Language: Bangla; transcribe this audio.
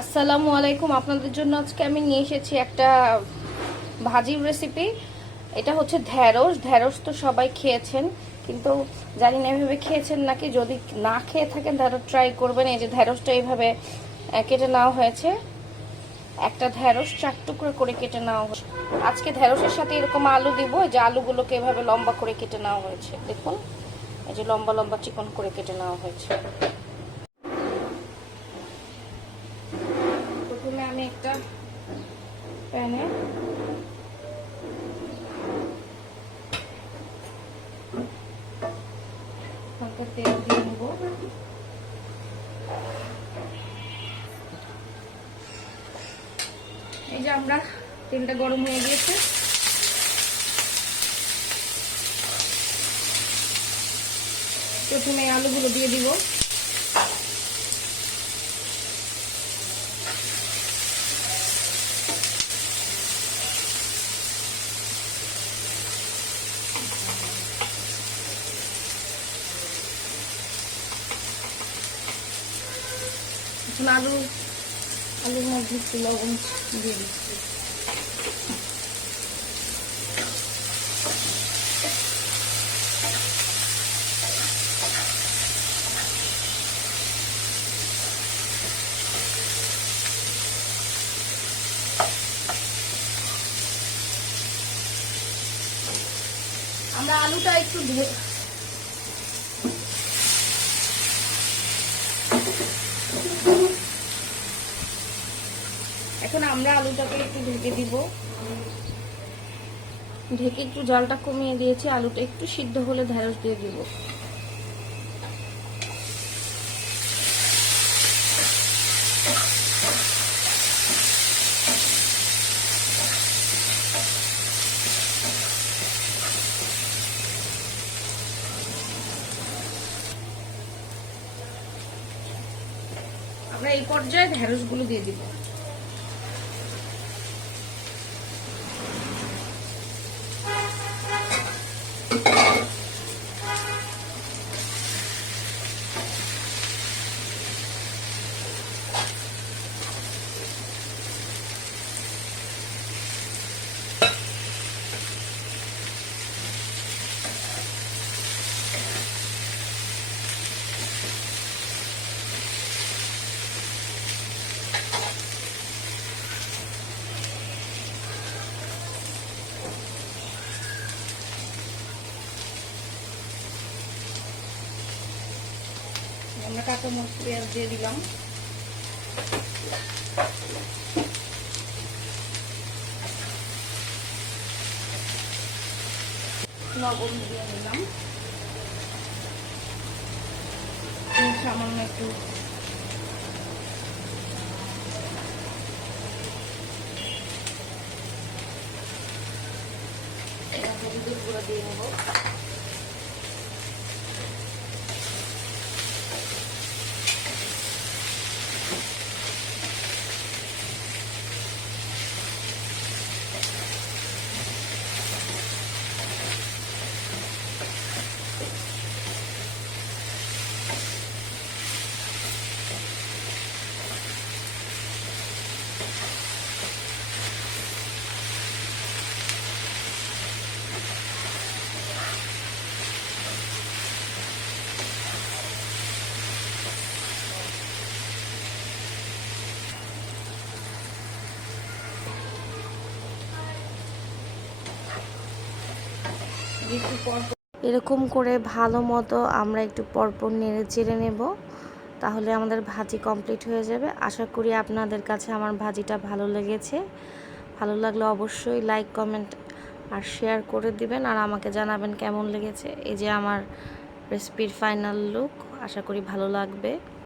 আসসালামু আলাইকুম। আপনাদের জন্য আজকে আমি নিয়ে এসেছি একটা ভাজির রেসিপি। এটা হচ্ছে ঢেঁড়স। ঢেঁড়স তো সবাই খেয়েছেন, কিন্তু জানি না এভাবে খেয়েছেন নাকি। যদি না খেয়ে থাকেন তাহলে ট্রাই করবেন। এই যে ঢেঁড়সটা এইভাবে কেটে নেওয়া হয়েছে। একটা ঢেঁড়স 4 টুকরো করে কেটে নেওয়া হয়েছে। আজকে ঢেঁড়সের সাথে এরকম আলু দিব। যে আলুগুলোকে এভাবে লম্বা করে কেটে নেওয়া হয়েছে, দেখুন। এই যে লম্বা লম্বা চিকন করে কেটে নেওয়া হয়েছে। প্রথমে আমি একটা প্যানে হালকা তেল দিয়ে নেব। এই যে আমরা তেলটা গরম হয়ে গিয়েছে, প্রথমে আলুগুলো দিয়ে দিব। এখন আলুর মধ্যে একটু লবণ দিয়ে দিচ্ছি। আমরা আলুটা একটু এখন আমরা আলুটাকে একটু ঢেকে দিব। ঢেকে একটু জালটা কমিয়ে দিয়েছি। আলুটা একটু সিদ্ধ হলে ঢেঁড়স দিয়ে দিব। আমরা এই পর্যায়ে ঢেঁড়সগুলো দিয়ে দিব। আমরা কাঁচামরিচ পেঁয়াজ দিয়ে দিলাম। লবণ দিয়ে দিলাম। সামান্য একটু হলুদের গুঁড়া দিয়ে নেব। এরকম করে ভালো মতো আমরা একটু পরপর নেড়ে চেড়ে নেব, তাহলে আমাদের ভাজি কমপ্লিট হয়ে যাবে। আশা করি আপনাদের কাছে আমার ভাজিটা ভালো লেগেছে। ভালো লাগলে অবশ্যই লাইক, কমেন্ট আর শেয়ার করে দিবেন, আর আমাকে জানাবেন কেমন লেগেছে। এই যে আমার রেসিপির ফাইনাল লুক, আশা করি ভালো লাগবে।